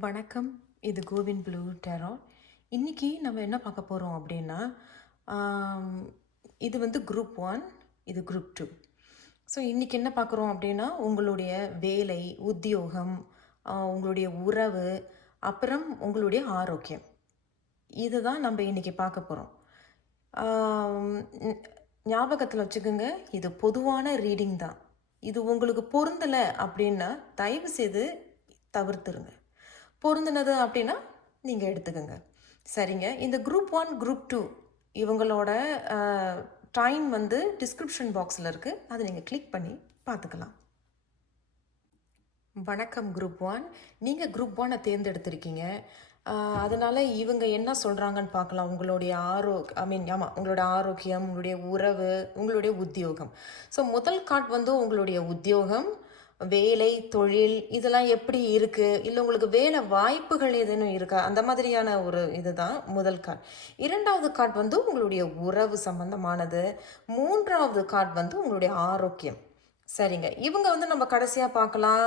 வணக்கம். இது CoWIN blue டெரோ. இன்றைக்கி நம்ம என்ன பார்க்க போகிறோம் அப்படின்னா இது வந்து குரூப் ஒன் இது குரூப் டூ. ஸோ இன்றைக்கி என்ன பார்க்குறோம் அப்படின்னா உங்களுடைய வேலை உத்தியோகம் உங்களுடைய உறவு அப்புறம் உங்களுடைய ஆரோக்கியம். இதுதான் நம்ம இன்றைக்கி பார்க்க போகிறோம் ஞாபகத்தில் வச்சுக்கோங்க இது பொதுவான ரீடிங் தான். இது உங்களுக்கு பொருந்தலை அப்படின்னா தயவு செய்து தவிர்த்துருங்க. பொருந்தினது அப்படின்னா நீங்கள் எடுத்துக்கோங்க. சரிங்க. இந்த குரூப் ஒன் குரூப் டூ இவங்களோட டைம் வந்து டிஸ்கிரிப்ஷன் பாக்ஸில் இருக்குது அதை நீங்கள் கிளிக் பண்ணி பார்த்துக்கலாம். வணக்கம் குரூப் ஒன் நீங்கள் குரூப் ஒன்னை தேர்ந்தெடுத்திருக்கீங்க. அதனால் இவங்க என்ன சொல்கிறாங்கன்னு பார்க்கலாம். உங்களுடைய ஆரோ ஐ மீன் ஆமாம் உங்களுடைய ஆரோக்கியம் உங்களுடைய உறவு உங்களுடைய உத்தியோகம். ஸோ முதல் கார்ட் வந்து உங்களுடைய உத்தியோகம். வேலை தொழில் இதெல்லாம் எப்படி இருக்குது இல்லை உங்களுக்கு வேலை வாய்ப்புகள் ஏதேனும் இருக்கா? அந்த மாதிரியான ஒரு இதுதான் முதல் கார்டு இரண்டாவது கார்டு வந்து உங்களுடைய உறவு சம்பந்தமானது. மூன்றாவது கார்டு வந்து உங்களுடைய ஆரோக்கியம். சரிங்க. இவங்க வந்து நம்ம கடைசியாக பார்க்கலாம்.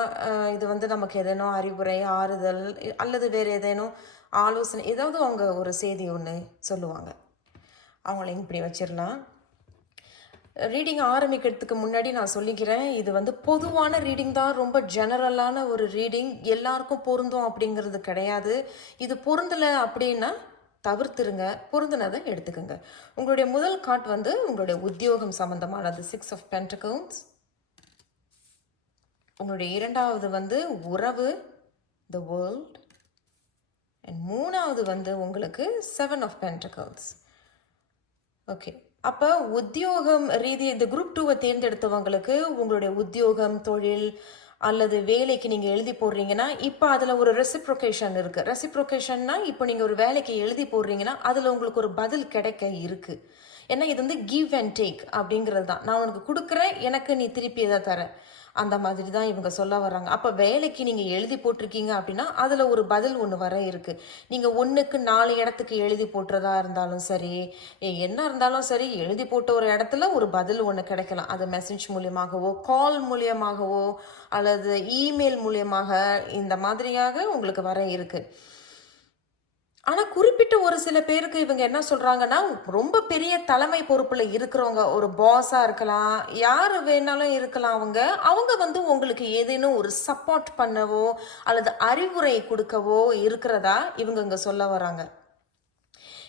இது வந்து நமக்கு ஏதேனும் அறிவுரை ஆறுதல் அல்லது வேறு ஏதேனும் ஆலோசனை ஏதாவது அவங்க ஒரு செய்தி ஒன்று சொல்லுவாங்க. அவங்களையும் இப்படி வச்சிடலாம் ரீடிங் ஆரம்பிக்கிறதுக்கு முன்னாடி நான் சொல்லிக்கிறேன் இது வந்து பொதுவான ரீடிங் தான் ரொம்ப ஜெனரலான ஒரு ரீடிங் எல்லாருக்கும் பொருந்தும் அப்படிங்கிறது கிடையாது. இது பொருந்தலை அப்படின்னா தவிர்த்துருங்க பொருந்தினதை எடுத்துக்கோங்க. உங்களுடைய முதல் கார்ட் வந்து உங்களுடைய உத்தியோகம் சம்பந்தமானது சிக்ஸ் ஆஃப் பென்டகவுன்ஸ் உங்களுடைய இரண்டாவது வந்து உறவு த வேர்ல்ட் அண்ட் மூணாவது வந்து உங்களுக்கு செவன் ஆஃப் பென்டகல்ஸ் ஓகே அப்போ உத்தியோகம் ரீதி இந்த குரூப் டூவை தேர்ந்தெடுத்தவங்களுக்கு உங்களுடைய உத்தியோகம் தொழில் அல்லது வேலைக்கு நீங்கள் எழுதி போடுறீங்கன்னா இப்போ அதில் ஒரு ரெசிப்ரொகேஷன் இருக்குது ரெசிப்ரொகேஷன்னா இப்போ நீங்கள் ஒரு வேலைக்கு எழுதி போடுறீங்கன்னா அதில் உங்களுக்கு ஒரு பதில் கிடைக்க இருக்குது ஏன்னா இது வந்து கிவ் அண்ட் டேக் அப்படிங்கிறது தான் நான் உனக்கு கொடுக்குறேன் எனக்கு நீ திருப்பி எதை தரேன் அந்த மாதிரி தான் இவங்க சொல்ல வர்றாங்க. அப்போ வேலைக்கு நீங்கள் எழுதி போட்டிருக்கீங்க அப்படின்னா அதில் ஒரு பதில் ஒன்று வர இருக்குது நீங்கள் ஒன்றுக்கு நாலு இடத்துக்கு எழுதி போட்டுறதா இருந்தாலும் சரி என்ன இருந்தாலும் சரி எழுதி போட்ட ஒரு இடத்துல ஒரு பதில் ஒன்று கிடைக்கலாம். அது மெசேஜ் மூலியமாகவோ கால் மூலியமாகவோ அல்லது இமெயில் மூலியமாக இந்த மாதிரியாக உங்களுக்கு வர இருக்குது ஆனால் குறிப்பிட்ட ஒரு சில பேருக்கு இவங்க என்ன சொல்கிறாங்கன்னா ரொம்ப பெரிய தலைமை பொறுப்பில் இருக்கிறவங்க ஒரு பாஸாக இருக்கலாம் யார் வேணாலும் இருக்கலாம் அவங்க அவங்க வந்து உங்களுக்கு ஏதேனும் ஒரு சப்போர்ட் பண்ணவோ அல்லது அறிவுரை கொடுக்கவோ இருக்கிறதா இவங்க இங்கே சொல்ல வராங்க.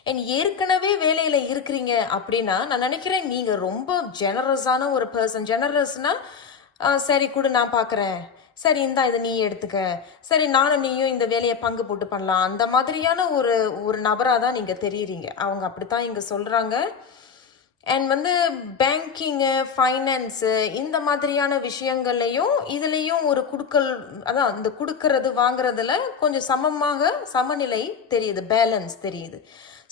என் ஏற்கனவே வேலையில் இருக்கிறீங்க அப்படின்னா நான் நினைக்கிறேன் நீங்கள் ரொம்ப ஜெனரஸான ஒரு பர்சன் ஜெனரஸ்னால் சரி கொடு நான் பார்க்குறேன் சரி இந்தா இதை நீ எடுத்துக்க. சரி நானும் நீயும் இந்த வேலையை பங்கு போட்டு பண்ணலாம். அந்த மாதிரியான ஒரு ஒரு நபராக தான் நீங்கள் தெரியுறீங்க. அவங்க அப்படித்தான் இங்கே சொல்கிறாங்க அண்ட் வந்து பேங்கிங்கு ஃபைனான்ஸு இந்த மாதிரியான விஷயங்கள்லையும் இதுலேயும் ஒரு குடுக்கல் அதான் இந்த கொடுக்கறது வாங்குறதுல கொஞ்சம் சமமாக சமநிலை தெரியுது பேலன்ஸ் தெரியுது.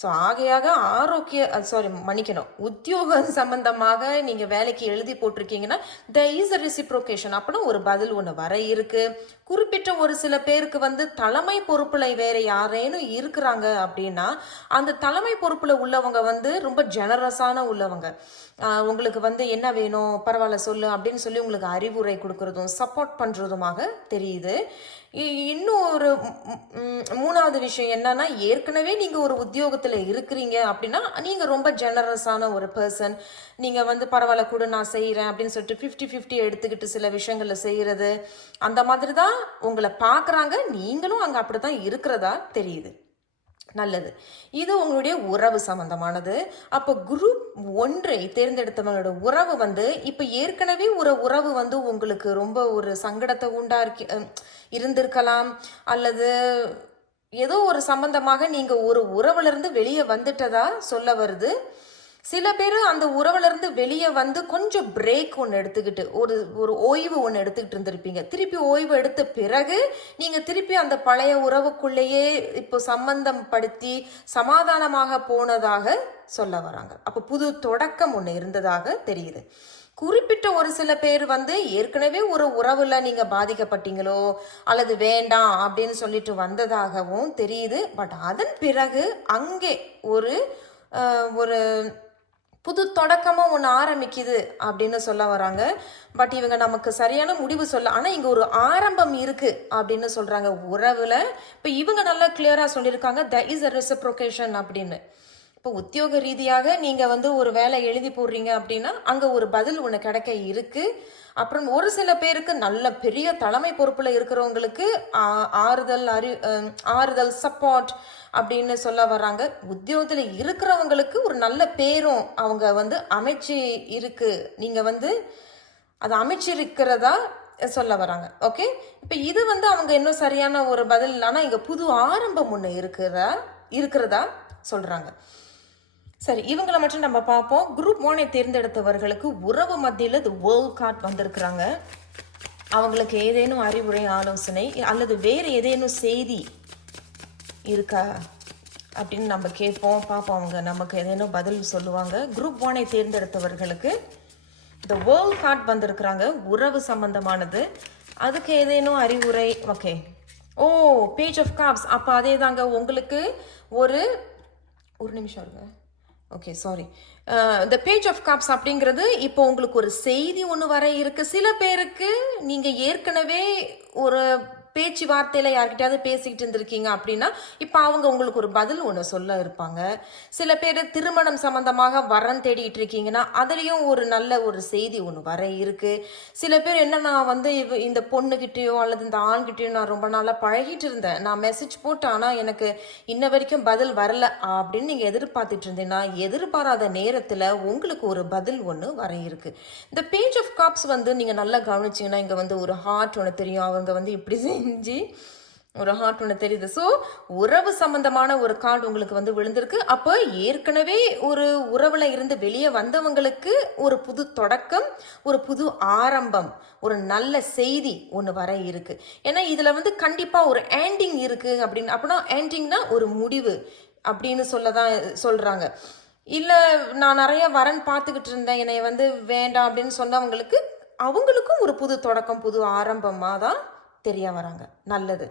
ஸோ ஆகையாக ஆரோக்கிய சாரி மன்னிக்கணும். உத்தியோக சம்பந்தமாக நீங்கள் வேலைக்கு எழுதி போட்டிருக்கீங்கன்னா த இஸ் அ ரெசிப்ரோகேஷன் அப்படின்னு ஒரு பதில் ஒன்று வர இருக்கு. குறிப்பிட்ட ஒரு சில பேருக்கு வந்து தலைமை பொறுப்பில் வேற யாரேனும் இருக்கிறாங்க அப்படின்னா அந்த தலைமை பொறுப்பில் உள்ளவங்க வந்து ரொம்ப ஜெனரஸான உள்ளவங்க. உங்களுக்கு வந்து என்ன வேணும்? பரவாயில்ல சொல்லு அப்படின்னு சொல்லி உங்களுக்கு அறிவுரை கொடுக்கறதும் சப்போர்ட் பண்ணுறதுமாக தெரியுது. இன்னும் ஒரு மூணாவது விஷயம் என்னன்னா ஏற்கனவே நீங்க ஒரு உத்தியோகத்துல இருக்கிறீங்க அப்படின்னா நீங்க ரொம்ப ஜெனரஸான ஒரு பர்சன் நீங்க வந்து பரவாயில்ல கூட நான் செய்யறேன் அப்படின்னு சொல்லிட்டு ஃபிஃப்டி ஃபிஃப்டி எடுத்துக்கிட்டு சில விஷயங்களை செய்யறது அந்த மாதிரி தான் உங்களை பார்க்குறாங்க நீங்களும் அங்க அப்படிதான் இருக்கிறதா தெரியுது. நல்லது. இது உங்களுடைய உறவு சம்பந்தமானது. அப்போ குரூப் ஒன்றை தேர்ந்தெடுத்தவங்களோட உறவு வந்து இப்போ ஏற்கனவே ஒரு உறவு வந்து உங்களுக்கு ரொம்ப ஒரு சங்கடத்தை உண்டாக்கி இருந்திருக்கலாம். அல்லது ஏதோ ஒரு சம்பந்தமாக நீங்கள் ஒரு உறவுலேருந்து வெளியே வந்துட்டதா சொல்ல வருது. சில பேர் அந்த உறவுலேருந்து வெளியே வந்து கொஞ்சம் பிரேக் ஒன்று எடுத்துக்கிட்டு ஒரு ஒரு ஓய்வு ஒன்று எடுத்துக்கிட்டு இருந்திருப்பீங்க. திருப்பி ஓய்வு எடுத்த பிறகு நீங்கள் திருப்பி அந்த பழைய உறவுக்குள்ளேயே இப்போ சம்பந்தம் படுத்தி சமாதானமாக போனதாக சொல்ல வராங்க. அப்போ புது தொடக்கம் ஒன்று இருந்ததாக தெரியுது. குறிப்பிட்ட ஒரு சில பேர் வந்து ஏற்கனவே ஒரு உறவுல நீங்க பாதிக்கப்பட்டீங்களோ அல்லது வேண்டாம் அப்படின்னு சொல்லிட்டு வந்ததாகவும் தெரியுது. பட் அதன் பிறகு அங்கே ஒரு ஒரு புது தொடக்கமாக ஒன்று ஆரம்பிக்குது அப்படின்னு சொல்ல வராங்க. பட் இவங்க நமக்கு சரியான முடிவு சொல்ல ஆனால் இங்கே ஒரு ஆரம்பம் இருக்குது அப்படின்னு சொல்கிறாங்க உறவில். இப்போ இவங்க நல்லா கிளியராக சொல்லியிருக்காங்க த இஸ் அ ரெசிப்ரோகேஷன் அப்படின்னு. இப்போ உத்தியோக ரீதியாக நீங்கள் வந்து ஒரு வேலை எழுதி போடுறீங்க அப்படின்னா அங்கே ஒரு பதில் ஒன்று கிடைக்க இருக்கு. அப்புறம் ஒரு சில பேருக்கு நல்ல பெரிய தலைமை பொறுப்பில் இருக்கிறவங்களுக்கு ஆ- ஆறுதல் அறி ஆறுதல் சப்போர்ட் அப்படின்னு சொல்ல வர்றாங்க. உத்தியோகத்தில் இருக்கிறவங்களுக்கு ஒரு நல்ல பேரும் அவங்க வந்து அமைச்சு இருக்கு. நீங்கள் வந்து அதை அமைச்சிருக்கிறதா சொல்ல வராங்க ஓகே இப்போ இது வந்து அவங்க இன்னும் சரியான ஒரு பதில் ஆனால் இங்கே புது ஆரம்பம் ஒன்று இருக்கிறதா இருக்கிறதா சொல்கிறாங்க சரி இவங்களை மட்டும் நம்ம பார்ப்போம். குரூப் ஒனை தேர்ந்தெடுத்தவர்களுக்கு உறவு மத்தியில் இது வேர்ல்ட் கார்ட் வந்திருக்கிறாங்க. அவங்களுக்கு ஏதேனும் அறிவுரை ஆலோசனை அல்லது வேறு ஏதேனும் செய்தி இருக்கா அப்படின்னு நம்ம கேட்போம். பார்ப்போம் அவங்க நமக்கு ஏதேனும் பதில் சொல்லுவாங்க. குரூப் ஒனை தேர்ந்தெடுத்தவர்களுக்கு இந்த வேர்ல்ட் கார்ட் வந்திருக்கிறாங்க. உறவு சம்பந்தமானது. அதுக்கு ஏதேனும் அறிவுரை okay oh page of cups அப்போ அதே தாங்க உங்களுக்கு ஒரு ஒரு நிமிஷம் இருங்க. ஓகே சாரி இந்த பேஜ் ஆஃப் காப்ஸ் அப்படிங்கிறது இப்போ உங்களுக்கு ஒரு செய்தி ஒன்று வர இருக்குது சில பேருக்கு நீங்கள் ஏற்கனவே ஒரு பேச்சுவார்த்தையில் யார்கிட்டயாவது பேசிக்கிட்டு இருந்திருக்கீங்க அப்படின்னா இப்போ அவங்க உங்களுக்கு ஒரு பதில் ஒன்று சொல்ல இருப்பாங்க. சில பேர் திருமணம் சம்மந்தமாக வரம் தேடிட்டு இருக்கீங்கன்னா அதுலேயும் ஒரு நல்ல ஒரு செய்தி ஒன்று வர இருக்குது சில பேர் என்ன நான் வந்து இவ இந்த பொண்ணுக்கிட்டேயோ அல்லது இந்த ஆண்கிட்டேயோ நான் ரொம்ப நாளாக பழகிட்டு இருந்தேன். நான் மெசேஜ் போட்டு ஆனால் எனக்கு இன்ன வரைக்கும் பதில் வரல அப்படின்னு நீங்கள் எதிர்பார்த்துட்டு இருந்தீங்கன்னா எதிர்பாராத நேரத்தில் உங்களுக்கு ஒரு பதில் ஒன்று வர இருக்கு. இந்த பேஜ் ஆஃப் காப்ஸ் வந்து நீங்கள் நல்லா கவனிச்சிங்கன்னா இங்கே வந்து ஒரு ஹார்ட் ஒன்று தெரியும். அவங்க வந்து இப்படி செஞ்சு ஒரு ஹார்ட் ஒன்று தெரியுது. ஸோ உறவு சம்பந்தமான ஒரு கார்டு உங்களுக்கு வந்து விழுந்திருக்கு. அப்போ ஏற்கனவே ஒரு உறவில் இருந்து வெளியே வந்தவங்களுக்கு ஒரு புது தொடக்கம் ஒரு புது ஆரம்பம் ஒரு நல்ல செய்தி ஒன்று வர இருக்குது ஏன்னா இதில் வந்து கண்டிப்பாக ஒரு ஏண்டிங் இருக்குது அப்படின்னு. அப்படின்னா ஏண்டிங்னா ஒரு முடிவு அப்படின்னு சொல்ல தான் சொல்கிறாங்க இல்லை நான் நிறைய வரன் பார்த்துக்கிட்டு இருந்தேன். என்னை வந்து வேண்டாம் அப்படின்னு சொன்னவங்களுக்கு அவங்களுக்கும் ஒரு புது தொடக்கம் புது ஆரம்பமாக தான் தெரிய வராங்க. நல்லது.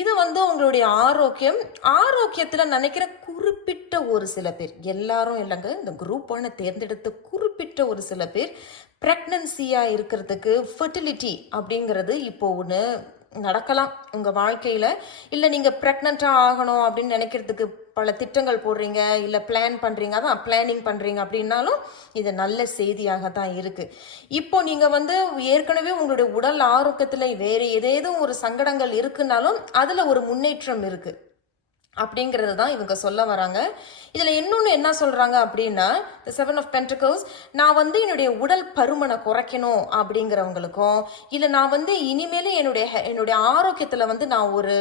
இது வந்து உங்களுடைய ஆரோக்கியம். ஆரோக்கியத்தில் நினைக்கிற குறிப்பிட்ட ஒரு சில பேர் எல்லாரும் இல்லைங்க இந்த குரூப் ஒன்று தேர்ந்தெடுத்த குறிப்பிட்ட ஒரு சில பேர் ப்ரெக்னன்சியாக இருக்கிறதுக்கு ஃபர்டிலிட்டி அப்படிங்கிறது இப்போ ஒன்று நடக்கலாம் உங்கள் வாழ்க்கையில். இல்லை நீங்கள் ப்ரெக்னெண்ட்டாக ஆகணும் அப்படின்னு நினைக்கிறதுக்கு பல திட்டங்கள் போடுறீங்க இல்லை பிளான் பண்ணுறீங்க அதான் பிளானிங் பண்ணுறீங்க அப்படின்னாலும் இது நல்ல செய்தியாக தான் இருக்குது இப்போ நீங்கள் வந்து ஏற்கனவே உங்களுடைய உடல் ஆரோக்கியத்தில் வேறு ஏதேதும் ஒரு சங்கடங்கள் இருக்குனாலும் அதில் ஒரு முன்னேற்றம் இருக்குது அப்படிங்கிறது தான் இவங்க சொல்ல வராங்க. இதில் இன்னொன்று என்ன சொல்கிறாங்க அப்படின்னா த செவன் ஆஃப் pentacles நான் வந்து என்னுடைய உடல் பருமனை குறைக்கணும் அப்படிங்கிறவங்களுக்கும் இல்லை நான் வந்து இனிமேல் என்னுடைய என்னுடைய ஆரோக்கியத்தில் வந்து நான் ஒரு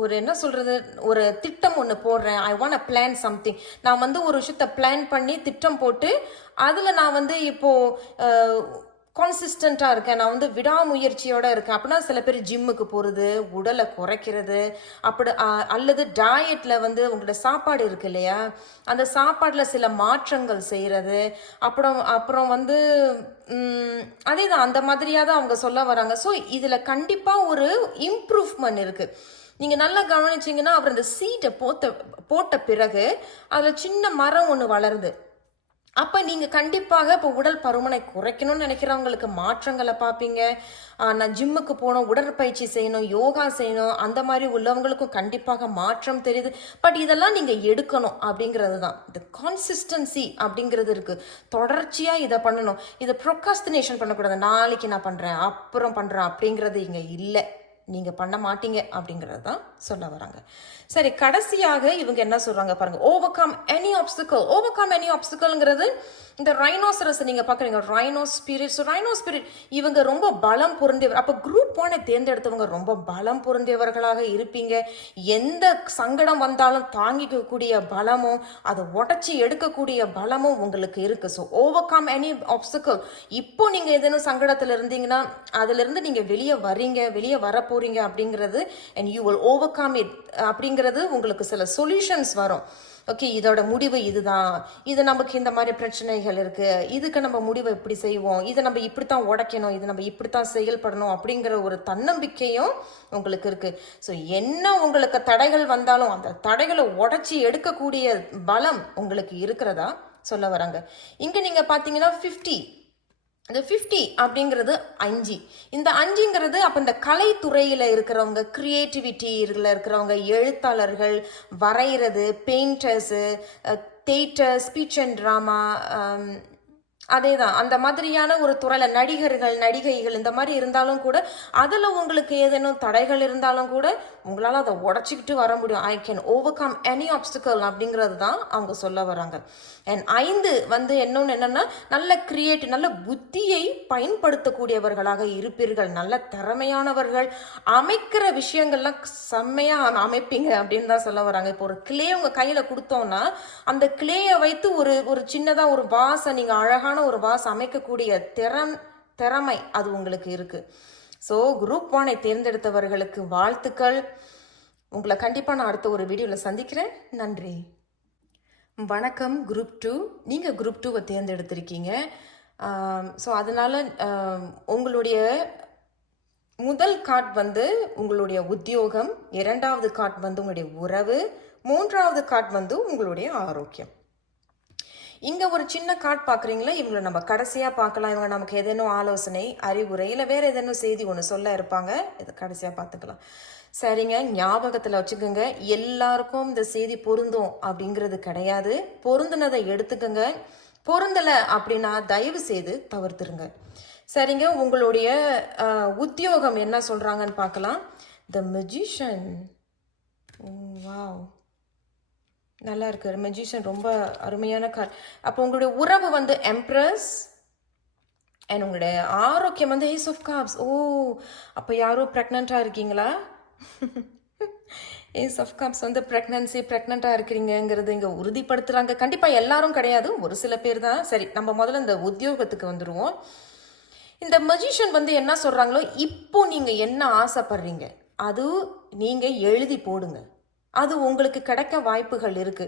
ஒரு என்ன சொல்கிறது ஒரு திட்டம் ஒன்று போடுறேன். I want a plan something நான் வந்து ஒரு விஷயத்த பிளான் பண்ணி திட்டம் போட்டு அதில் நான் வந்து இப்போது கான்சிஸ்டண்ட்டாக இருக்கேன். நான் வந்து விடாமுயற்சியோடு இருக்கேன். அப்படின்னா சில பேர் ஜிம்முக்கு போகிறது உடலை குறைக்கிறது அப்படி அல்லது டயட்டில் வந்து உங்களோட சாப்பாடு இருக்கு இல்லையா? அந்த சாப்பாட்டில் சில மாற்றங்கள் செய்கிறது அப்புறம் அப்புறம் வந்து அதே தான். அந்த மாதிரியாக தான் அவங்க சொல்ல வராங்க. ஸோ இதில் கண்டிப்பாக ஒரு இம்ப்ரூவ்மெண்ட் இருக்குது நீங்கள் நல்லா கவனிச்சிங்கன்னா அப்புறம் இந்த சீட்டை போத்த போட்ட பிறகு அதில் சின்ன மரம் ஒன்று வளருது. அப்போ நீங்கள் கண்டிப்பாக இப்போ உடல் பருமனை குறைக்கணும்னு நினைக்கிறவங்களுக்கு மாற்றங்களை பார்ப்பீங்க. நான் ஜிம்முக்கு போகணும் உடற்பயிற்சி செய்யணும் யோகா செய்யணும் அந்த மாதிரி உள்ளவங்களுக்கும் கண்டிப்பாக மாற்றம் தெரியுது. பட் இதெல்லாம் நீங்கள் எடுக்கணும் அப்படிங்கிறது தான். இந்த கான்சிஸ்டன்சி அப்படிங்கிறது இருக்குது தொடர்ச்சியாக இதை பண்ணணும். இதை ப்ரொகாஸ்டினேஷன் பண்ணக்கூடாது. நாளைக்கு நான் பண்ணுறேன் அப்புறம் பண்ணுறேன் அப்படிங்கிறது இங்கே இல்லை. நீங்கள் பண்ண மாட்டீங்க அப்படிங்கிறது தான் சொல்ல வராங்க. சரி கடைசியாக இவங்க என்ன சொல்கிறாங்க பாருங்கள் overcome any obstacle overcome any ஆப்ஸ்டிக்கல்ங்கிறது இந்த ரைனோசரஸ் நீங்கள் பார்க்குறீங்க rhino spirit so rhino spirit இவங்க ரொம்ப பலம் பொருந்தியவர். அப்போ குரூப் ஒன்னை தேர்ந்தெடுத்தவங்க ரொம்ப பலம் பொருந்தியவர்களாக இருப்பீங்க. எந்த சங்கடம் வந்தாலும் தாங்கிக்கக்கூடிய பலமும் அதை உடச்சி எடுக்கக்கூடிய பலமும் உங்களுக்கு இருக்குது so overcome any obstacle இப்போ நீங்கள் ஏதேனும் சங்கடத்தில் இருந்தீங்கன்னா அதிலிருந்து நீங்கள் வெளியே வரீங்க வெளியே வரப்போ போகிறீங்க அப்படிங்கிறது and you will overcome it அப்படிங்கிறது உங்களுக்கு சில சொல்யூஷன்ஸ் வரும். ஓகே இதோட முடிவு இதுதான். இது நமக்கு இந்த மாதிரி பிரச்சனைகள் இருக்கு. இதுக்கு நம்ம முடிவை இப்படி செய்வோம். இதை நம்ம இப்படித்தான் உடைக்கணும். இது நம்ம இப்படித்தான் செயல்படணும் அப்படிங்கிற ஒரு தன்னம்பிக்கையும் உங்களுக்கு இருக்கு. ஸோ என்ன உங்களுக்கு தடைகள் வந்தாலும் அந்த தடைகளை உடைச்சி எடுக்கக்கூடிய பலம் உங்களுக்கு இருக்கிறதா? சொல்ல வராங்க இங்கே நீங்கள் பார்த்தீங்கன்னா ஃபிஃப்டி இந்த ஃபிஃப்டி அப்படிங்கிறது அஞ்சு. இந்த அஞ்சுங்கிறது அப்போ இந்த கலைத்துறையில் இருக்கிறவங்க க்ரியேட்டிவிட்டியில் இருக்கிறவங்க எழுத்தாளர்கள் வரைகிறது painters theatre speech and drama அதே தான் அந்த மாதிரியான ஒரு துறையில் நடிகர்கள் நடிகைகள் இந்த மாதிரி இருந்தாலும் கூட அதில் உங்களுக்கு ஏதேனும் தடைகள் இருந்தாலும் கூட உங்களால் அதை உடச்சிக்கிட்டு வர முடியும். I can overcome any obstacle அப்படிங்கிறது தான் அவங்க சொல்ல வராங்க. அண்ட் ஐந்து வந்து இன்னொன்று என்னென்னா நல்ல கிரியேட் நல்ல புத்தியை பயன்படுத்தக்கூடியவர்களாக இருப்பீர்கள். நல்ல திறமையானவர்கள். அமைக்கிற விஷயங்கள்லாம் செம்மையாக அமைப்பீங்க அப்படின்னு தான் சொல்ல வராங்க. இப்போ ஒரு கிளே உங்கள் கையில் கொடுத்தோம்னா அந்த கிளேயை வைத்து ஒரு ஒரு சின்னதாக ஒரு வாசை நீங்கள் அழகான ஒரு வாஸ் அமைக்கக்கூடிய திறன் திறமை அது உங்களுக்கு இருக்குது ஸோ குரூப் ஒனை தேர்ந்தெடுத்தவர்களுக்கு வாழ்த்துக்கள். உங்களை கண்டிப்பாக நான் அடுத்த ஒரு வீடியோவில் சந்திக்கிறேன். நன்றி. வணக்கம் குரூப் டூ நீங்கள் குரூப் டூவை தேர்ந்தெடுத்திருக்கீங்க. ஸோ அதனால் உங்களுடைய முதல் கார்ட் வந்து உங்களுடைய உத்தியோகம் இரண்டாவது கார்ட் வந்து உங்களுடைய உறவு மூன்றாவது கார்ட் வந்து உங்களுடைய ஆரோக்கியம். இங்கே ஒரு சின்ன கார்டு பார்க்குறீங்களா இவங்களை நம்ம கடைசியாக பார்க்கலாம். இவங்க நமக்கு ஏதேனும் ஆலோசனை அறிவுரை இல்லை வேறு ஏதேனும் செய்தி ஒன்று சொல்ல இருப்பாங்க. இதை கடைசியாக பார்த்துக்கலாம். சரிங்க ஞாபகத்தில் வச்சுக்கோங்க. எல்லாருக்கும் இந்த செய்தி பொருந்தும் அப்படிங்கிறது கிடையாது. பொருந்தினதை எடுத்துக்கோங்க. பொருந்தலை அப்படின்னா தயவு செய்து தவிர்த்துருங்க. சரிங்க உங்களுடைய உத்தியோகம் என்ன சொல்கிறாங்கன்னு பார்க்கலாம். த மெஜிஷியன் வாவ் நல்லா இருக்கு. மெஜிஷியன் ரொம்ப அருமையான கார் அப்போ உங்களுடைய உறவு வந்து எம்ப்ரஸ் அண்ட் உங்களுடைய ஆரோக்கியம் வந்து ஏஸ் ஆஃப் காப்ஸ் ஓ அப்போ யாரோ ப்ரெக்னெண்ட்டாக இருக்கீங்களா? ஏஸ் ஆஃப் காப்ஸ் வந்து ப்ரெக்னன்சி ப்ரெக்னெண்ட்டாக இருக்கிறீங்கங்கிறது இங்கே உறுதிப்படுத்துகிறாங்க கண்டிப்பாக எல்லாரும் கிடையாது. ஒரு சில பேர் தான். சரி நம்ம முதல்ல இந்த உத்தியோகத்துக்கு வந்துடுவோம் இந்த மஜிஷியன் வந்து என்ன சொல்கிறாங்களோ இப்போ நீங்கள் என்ன ஆசைப்படுறீங்க அது நீங்கள் எழுதி போடுங்க. அது உங்களுக்கு கிடைக்க வாய்ப்புகள் இருக்கு.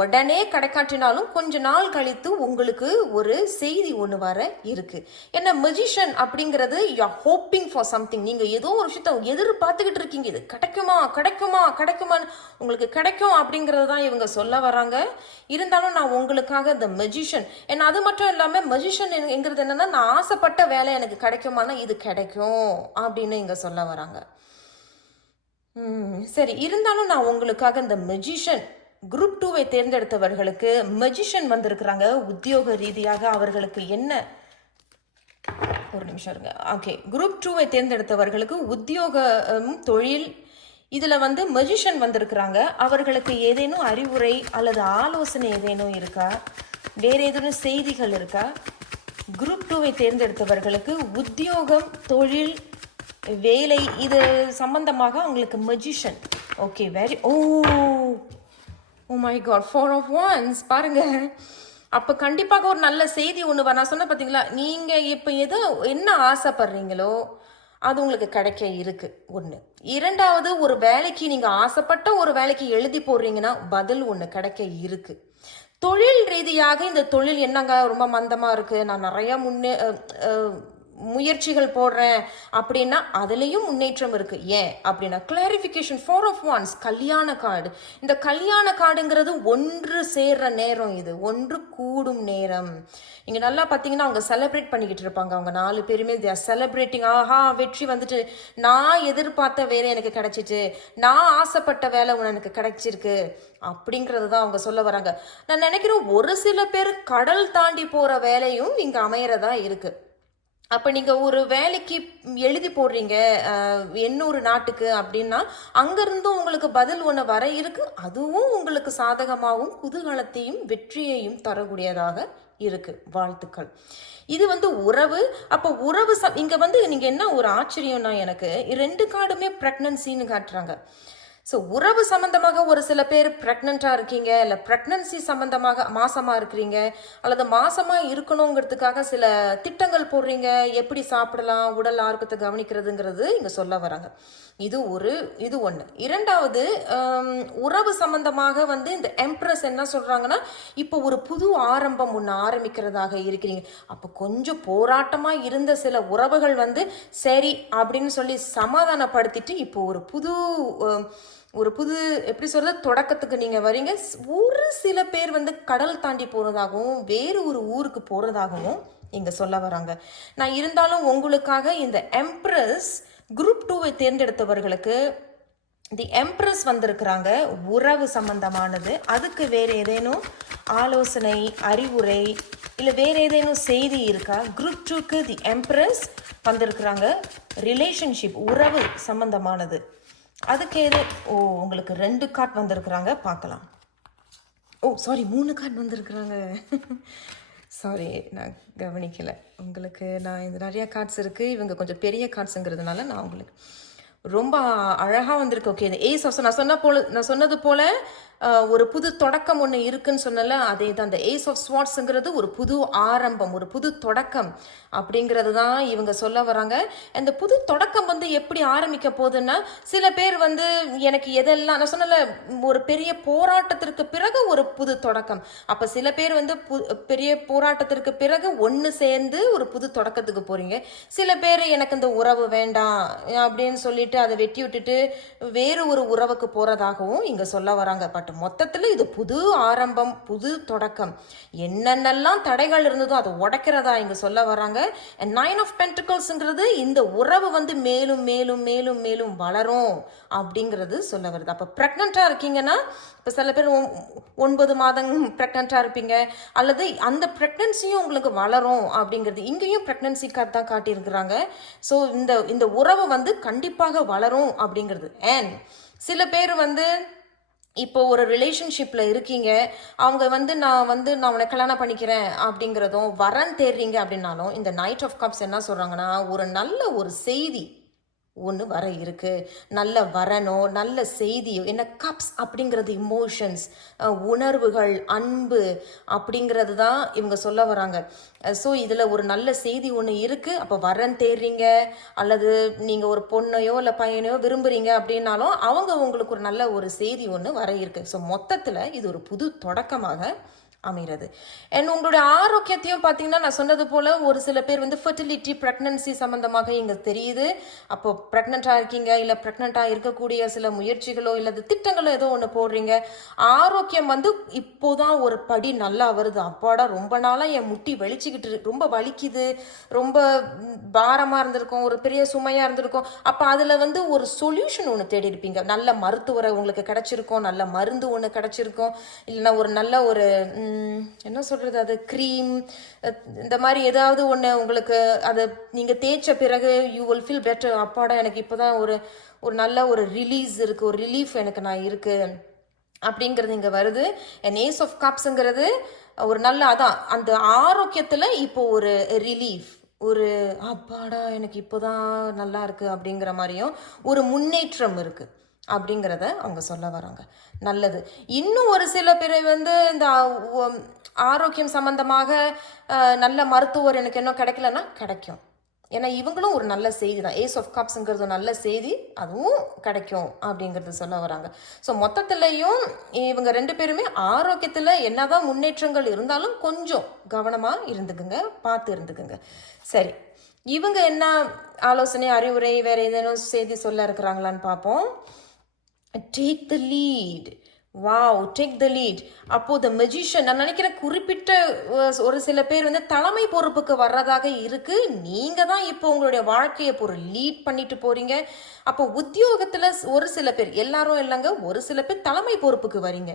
உடனே கிடைக்காட்டினாலும் கொஞ்ச நாள் கழித்து உங்களுக்கு ஒரு செய்தி ஒன்று வர இருக்கு. ஏன்னா மெஜிஷியன் அப்படிங்கிறது யூ ஹோப்பிங் ஃபார் சம்திங் நீங்கள் ஏதோ ஒரு விஷயத்த எதிர்பார்த்துக்கிட்டு இருக்கீங்க. இது கிடைக்குமா கிடைக்குமா கிடைக்குமான்னு உங்களுக்கு கிடைக்கும் அப்படிங்கிறது தான் இவங்க சொல்ல வராங்க. இருந்தாலும் நான் உங்களுக்காக இந்த மெஜிஷியன் ஏன்னா அது மட்டும் இல்லாமல் மெஜிஷியன் என்கிறது என்னன்னா நான் ஆசைப்பட்ட வேலை எனக்கு கிடைக்குமானா இது கிடைக்கும் அப்படின்னு இங்கே சொல்ல வராங்க. சரி. இருந்தாலும் நான் உங்களுக்காக இந்த மெஜிஷியன் குரூப் டூவை தேர்ந்தெடுத்தவர்களுக்கு மெஜிஷியன் வந்திருக்கிறாங்க. உத்தியோக ரீதியாக அவர்களுக்கு என்ன? ஒரு நிமிஷம் இருங்க. ஓகே குரூப் டூவை தேர்ந்தெடுத்தவர்களுக்கு உத்தியோகம் தொழில் இதில் வந்து மெஜிஷியன் வந்திருக்கிறாங்க. அவர்களுக்கு ஏதேனும் அறிவுரை அல்லது ஆலோசனை ஏதேனும் இருக்கா? வேறு ஏதேனும் செய்திகள் இருக்கா? குரூப் டூவை தேர்ந்தெடுத்தவர்களுக்கு உத்தியோகம் தொழில் வேலை இது சம்பந்தமாக உங்களுக்கு magician okay very oh oh my God four of wands பாருங்க. அப்போ கண்டிப்பாக ஒரு நல்ல செய்தி ஒன்று வர நான் சொன்ன பார்த்தீங்களா நீங்கள் இப்போ எது என்ன ஆசைப்படுறீங்களோ அது உங்களுக்கு கிடைக்க இருக்கு. ஒன்று இரண்டாவது ஒரு வேலைக்கு நீங்கள் ஆசைப்பட்ட ஒரு வேலைக்கு எழுதி போடுறீங்கன்னா பதில் ஒன்று கிடைக்க இருக்கு. தொழில் ரீதியாக இந்த தொழில் என்னங்க? ரொம்ப மந்தமாக இருக்குது நான் நிறையா முன்னே முயற்சிகள் போடுறேன் அப்படின்னா அதுலேயும் முன்னேற்றம் இருக்குது ஏன் அப்படின்னா கிளாரிஃபிகேஷன் ஃபோர் ஆஃப் ஒன்ஸ் கல்யாண கார்டு. இந்த கல்யாண கார்டுங்கிறது ஒன்று சேர்ற நேரம் இது. ஒன்று கூடும் நேரம். இங்கே நல்லா பார்த்தீங்கன்னா அவங்க செலிப்ரேட் பண்ணிக்கிட்டு இருப்பாங்க. அவங்க நாலு பேருமே they செலிப்ரேட்டிங் ஆஹா வெற்றி வந்துட்டு. நான் எதிர்பார்த்த வேலை எனக்கு கிடைச்சிச்சு. நான் ஆசைப்பட்ட வேலை உனக்கு எனக்கு கிடைச்சிருக்கு. அப்படிங்கிறது தான் அவங்க சொல்ல வராங்க. நான் நினைக்கிறேன் ஒரு சில பேர் கடல் தாண்டி போகிற வேலையும் இங்கே அமையிறதா இருக்குது அப்போ நீங்கள் ஒரு வேலைக்கு எழுதி போடுறீங்க எண்ணூறு நாட்டுக்கு அப்படின்னா அங்கேருந்தும் உங்களுக்கு பதில் ஒன்று வர இருக்கு. அதுவும் உங்களுக்கு சாதகமாகவும் குதூகலத்தையும் வெற்றியையும் தரக்கூடியதாக இருக்கு. வாழ்த்துக்கள். இது வந்து உறவு. அப்போ உறவு ச இங்கே வந்து நீங்கள் என்ன ஒரு ஆச்சரியம்னா எனக்கு ரெண்டு கார்டுமே ப்ரெக்னன்சின்னு காட்டுறாங்க. ஸோ உறவு சம்மந்தமாக ஒரு சில பேர் ப்ரெக்னெண்ட்டாக இருக்கீங்க இல்லை ப்ரெக்னன்சி சம்மந்தமாக மாசமாக இருக்கிறீங்க அல்லது மாசமாக இருக்கணுங்கிறதுக்காக சில திட்டங்கள் போடுறீங்க எப்படி சாப்பிடலாம் உடல் ஆரோக்கியத்தை கவனிக்கிறதுங்கிறது இங்கே சொல்ல வராங்க. இது ஒரு இது ஒன்று இரண்டாவது உறவு சம்பந்தமாக வந்து இந்த எம்ப்ரஸ் என்ன சொல்கிறாங்கன்னா இப்போ ஒரு புது ஆரம்பம் ஒன்று ஆரம்பிக்கிறதாக இருக்கிறீங்க. அப்போ கொஞ்சம் போராட்டமாக இருந்த சில உறவுகள் வந்து சரி அப்படின்னு சொல்லி சமாதானப்படுத்திட்டு இப்போ ஒரு புது ஒரு புது எப்படி சொல்கிறது தொடக்கத்துக்கு நீங்கள் வரீங்க. ஒரு சில பேர் வந்து கடல் தாண்டி போகிறதாகவும் வேறு ஒரு ஊருக்கு போகிறதாகவும் இங்கே சொல்ல வராங்க. நான் இருந்தாலும் உங்களுக்காக இந்த எம்ப்ரஸ் குரூப் டூவை தேர்ந்தெடுத்தவர்களுக்கு தி எம்ப்ரஸ் வந்திருக்கிறாங்க. உறவு சம்பந்தமானது. அதுக்கு வேறு ஏதேனும் ஆலோசனை அறிவுரை இல்லை வேறு ஏதேனும் செய்தி இருக்கா? குரூப் டூக்கு தி எம்ப்ரஸ் வந்திருக்கிறாங்க. ரிலேஷன்ஷிப் உறவு சம்பந்தமானது. அதுக்கு ஏது ஓ உங்களுக்கு ரெண்டு கார்ட் வந்திருக்கிறாங்க பார்க்கலாம். ஓ சாரி மூணு கார்டு வந்திருக்கிறாங்க. சாரி நான் கவனிக்கலை. உங்களுக்கு நான் இந்த நிறையா கார்ட்ஸ் இருக்குது இவங்க கொஞ்சம் பெரிய கார்ட்ஸுங்கிறதுனால நான் உங்களுக்கு ரொம்ப அழகாக வந்திருக்கு. ஓகே இந்த ஏஸ் ஆஃப் நான் சொன்ன போல நான் சொன்னது போல ஒரு புது தொடக்கம் ஒன்று இருக்குன்னு சொன்னல அதே தான் அந்த ஏஸ் ஆஃப் ஸ்வாட்ஸுங்கிறது ஒரு புது ஆரம்பம் ஒரு புது தொடக்கம் அப்படிங்கிறது தான் இவங்க சொல்ல வராங்க. அந்த புது தொடக்கம் வந்து எப்படி ஆரம்பிக்க போகுதுன்னா சில பேர் வந்து எனக்கு எதெல்லாம் நான் சொன்னல ஒரு பெரிய போராட்டத்திற்கு பிறகு ஒரு புது தொடக்கம். அப்போ சில பேர் வந்து பு பெரிய போராட்டத்திற்கு பிறகு ஒன்று சேர்ந்து ஒரு புது தொடக்கத்துக்கு போகிறீங்க சில பேர் எனக்கு இந்த உறவு வேண்டாம் அப்படின்னு சொல்லிட்டு அதை வெட்டி விட்டுட்டு வேறு ஒரு உறவுக்கு போகிறதாகவும் இங்கே சொல்ல வராங்க. பட் மொத்தத்தில் இது புது ஆரம்பம் புது தொடக்கம். என்னென்னலாம் தடைகள் இருந்ததோ அதை உடைக்கிறதா இங்கே சொல்ல வராங்க. நைன் ஆஃப் பென்டிகல்ஸுங்கிறது இந்த உறவு வந்து மேலும் மேலும் மேலும் மேலும் வளரும் அப்படிங்கிறது சொல்ல வருது. அப்போ ப்ரெக்னெண்ட்டாக இருக்கீங்கன்னா இப்போ சில பேர் ஒ- ஒன்பது மாதம் ப்ரெக்னெண்ட்டாக இருப்பீங்க. அல்லது அந்த ப்ரெக்னென்சியும் உங்களுக்கு வளரும் அப்படிங்கிறது இங்கேயும் ப்ரெக்னன்சி கார்டு தான் காட்டியிருக்கிறாங்க. ஸோ இந்த இந்த உறவு வந்து கண்டிப்பாக வளரும் அப்படிங்கிறது. அண்ட் சில பேர் வந்து இப்போ ஒரு ரிலேஷன்ஷிப்பில் இருக்கீங்க. அவங்க வந்து நான் வந்து நான் உன்னை கல்யாணம் பண்ணிக்கிறேன் அப்படிங்கிறதும் வரன் தேடுறீங்க அப்படின்னாலும் இந்த நைட் ஆஃப் கப்ஸ் என்ன சொல்கிறாங்கன்னா ஒரு நல்ல ஒரு செய்தி ஒன்று வர இருக்குது நல்ல வரனோ நல்ல செய்தியோ என்ன கப்ஸ் அப்படிங்கிறது இமோஷன்ஸ் உணர்வுகள் அன்பு அப்படிங்கிறது தான் இவங்க சொல்ல வராங்க. ஸோ இதில் ஒரு நல்ல செய்தி ஒன்று இருக்குது அப்போ வரன் தேடுறீங்க. அல்லது நீங்கள் ஒரு பொண்ணையோ இல்லை பையனையோ விரும்புகிறீங்க அப்படின்னாலும் அவங்க உங்களுக்கு ஒரு நல்ல ஒரு செய்தி ஒன்று வர இருக்குது ஸோ மொத்தத்தில் இது ஒரு புது தொடக்கமாக அமைகிறது. அண்ட் உங்களுடைய ஆரோக்கியத்தையும் பார்த்தீங்கன்னா நான் சொன்னது போல் ஒரு சில பேர் வந்து ஃபெர்டிலிட்டி ப்ரெக்னன்சி சம்மந்தமாக இங்கே தெரியுது. அப்போ ப்ரெக்னெண்ட்டாக இருக்கீங்க இல்லை ப்ரெக்னெண்ட்டாக இருக்கக்கூடிய சில முயற்சிகளோ இல்லை திட்டங்களோ ஏதோ ஒன்று போடுறீங்க. ஆரோக்கியம் வந்து இப்போதான் ஒரு படி நல்லா வருது. அப்பாடா ரொம்ப நாளாக என் முட்டி வலிச்சுக்கிட்டு ரொம்ப வலிக்குது. ரொம்ப பாரமாக இருந்திருக்கும். ஒரு பெரிய சுமையாக இருந்திருக்கும். அப்போ அதில் வந்து ஒரு சொல்யூஷன் ஒன்று தேடி இருப்பீங்க. நல்ல மருத்துவரை உங்களுக்கு கிடச்சிருக்கும். நல்ல மருந்து ஒன்று கிடச்சிருக்கும். இல்லைன்னா ஒரு நல்ல ஒரு என்ன சொல்கிறது அது க்ரீம் இந்த மாதிரி ஏதாவது ஒன்று உங்களுக்கு அதை நீங்கள் தேய்ச்ச பிறகு யூ வில் ஃபீல் பெட்டர் அப்பாடா எனக்கு இப்போ தான் ஒரு ஒரு நல்ல ஒரு ரிலீஸ் இருக்குது ஒரு ரிலீஃப் எனக்கு நான் இருக்குது அப்படிங்கிறது இங்கே வருது. அண்ட் ஏஸ் ஆஃப் கப்ஸுங்கிறது ஒரு நல்ல அதான் அந்த ஆரோக்கியத்தில் இப்போ ஒரு ரிலீஃப் ஒரு அப்பாடா எனக்கு இப்போதான் நல்லா இருக்குது அப்படிங்கிற மாதிரியும் ஒரு முன்னேற்றம் இருக்குது அப்படிங்கிறத அவங்க சொல்ல வராங்க. நல்லது. இன்னும் ஒரு சில பேர் வந்து இந்த ஆரோக்கியம் சம்பந்தமாக நல்ல மருத்துவர் எனக்கு இன்னும் கிடைக்கலன்னா கிடைக்கும். ஏன்னா இவங்களும் ஒரு நல்ல செய்தி தான். ஏஸ் ஆஃப் கப்ஸுங்கிறது நல்ல செய்தி அதுவும் கிடைக்கும் அப்படிங்கிறது சொல்ல வராங்க. ஸோ மொத்தத்துலேயும் இவங்க ரெண்டு பேருமே ஆரோக்கியத்தில் என்னதான் முன்னேற்றங்கள் இருந்தாலும் கொஞ்சம் கவனமாக இருந்துக்குங்க பார்த்து இருந்துக்குங்க. சரி. இவங்க என்ன ஆலோசனை அறிவுரை வேறு ஏதேனும் செய்தி சொல்ல இருக்கிறாங்களான்னு பார்ப்போம். Take the lead wow take the lead அப்போ த மெஜிஷியன் நான் நினைக்கிறேன் குறிப்பிட்ட ஒரு சில பேர் வந்து தலைமை பொறுப்புக்கு வர்றதாக இருக்கு. நீங்க தான் இப்போ உங்களுடைய வாழ்க்கையை ஒரு லீட் பண்ணிட்டு போறீங்க. அப்போ உத்தியோகத்துல ஒரு சில பேர் எல்லாரும் இல்லைங்க ஒரு சில பேர் தலைமை பொறுப்புக்கு வரீங்க.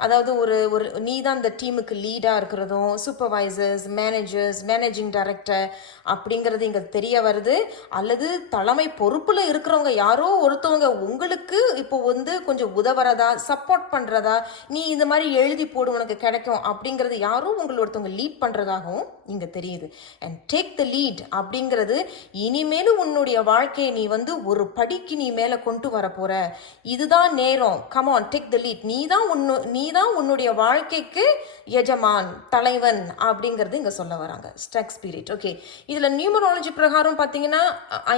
அதாவது ஒரு ஒரு நீ தான் இந்த டீமுக்கு லீடாக இருக்கிறதும் சூப்பர்வைசர்ஸ் மேனேஜர்ஸ் மேனேஜிங் டைரக்டர் அப்படிங்கிறது இங்கே தெரிய வருது. அல்லது தலைமை பொறுப்பில் இருக்கிறவங்க யாரோ ஒருத்தவங்க உங்களுக்கு இப்போ வந்து கொஞ்சம் உதவுறதா சப்போர்ட் பண்ணுறதா நீ இந்த மாதிரி எழுதி போடு உனக்கு கிடைக்கும் அப்படிங்கிறது யாரோ உங்களை ஒருத்தவங்க லீட் பண்ணுறதாகவும் இங்கே தெரியுது. அண்ட் டேக் த லீட் அப்படிங்கிறது இனிமேலும் உன்னுடைய வாழ்க்கையை நீ வந்து ஒரு படிக்கு நீ மேலே கொண்டு வர போகிற இதுதான் நேரம். கமான் டேக் த லீட் நீ தான் உன்னு நீ தான் உன்னுடைய வாழ்க்கைக்கு எஜமான் தலைவன் அப்படிங்கிறது இங்கே சொல்ல வராங்க. ஸ்ட்ரக் ஸ்பிரிட் ஓகே இதில் நியூமராலஜி பிரகாரம் பார்த்தீங்கன்னா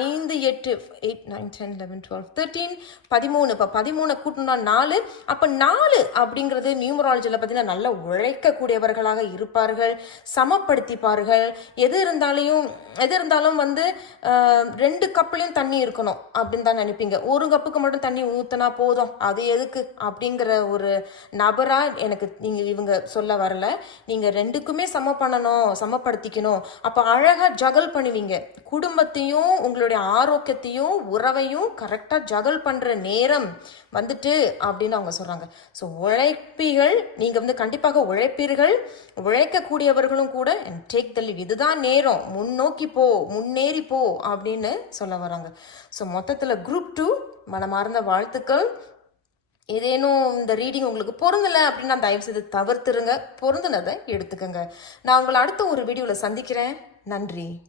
ஐந்து எட்டு eight nine ten eleven twelve thirteen பதிமூணு. இப்போ பதிமூணு கூட்டினா நாலு. அப்போ நாலு அப்படிங்கிறது நியூமராலஜியில் பார்த்தீங்கன்னா நல்லா உழைக்கக்கூடியவர்களாக இருப்பார்கள் சமப்படுத்திப்பார்கள். எது இருந்தாலையும் எது இருந்தாலும் வந்து ரெண்டு கப்புலையும் தண்ணி இருக்கணும் அப்படின்னு தான் நினைப்பீங்க. ஒரு கப்புக்கு மட்டும் தண்ணி ஊற்றினா போதும். அது எதுக்கு? அப்படிங்கிற ஒரு நபராக எனக்கு நீங்கள் இவங்க சொல்ல வரல. நீங்கள் ரெண்டுக்குமே சம பண்ணணும் சமப்படுத்திக்கணும். அப்போ அழகாக ஜகல் பண்ணுவீங்க. குடும்பத்தையும் உங்களுடைய ஆரோக்கியத்தையும் உறவையும் கரெக்டாக ஜகல் பண்ணுற நேரம் வந்துட்டு அப்படின்னு அவங்க சொல்கிறாங்க ஸோ உழைப்பிகள் நீங்கள் வந்து கண்டிப்பாக உழைப்பீர்கள். உழைக்கக்கூடியவர்களும் கூட டேக் த லீவ் இதுதான் நேரம். முன்னோக்கி போ முன்னேறி போ அப்படின்னு சொல்ல வராங்க. ஸோ மொத்தத்தில் குரூப் டூ மனமார்ந்த வாழ்த்துக்கள். ஏதேனும் இந்த ரீடிங் உங்களுக்கு பொருந்தலை அப்படின்னா தயவு செய்து தவிர்த்துருங்க. பொருந்தினதை எடுத்துக்கங்க. நான் உங்களை அடுத்த ஒரு வீடியோவில் சந்திக்கிறேன். நன்றி.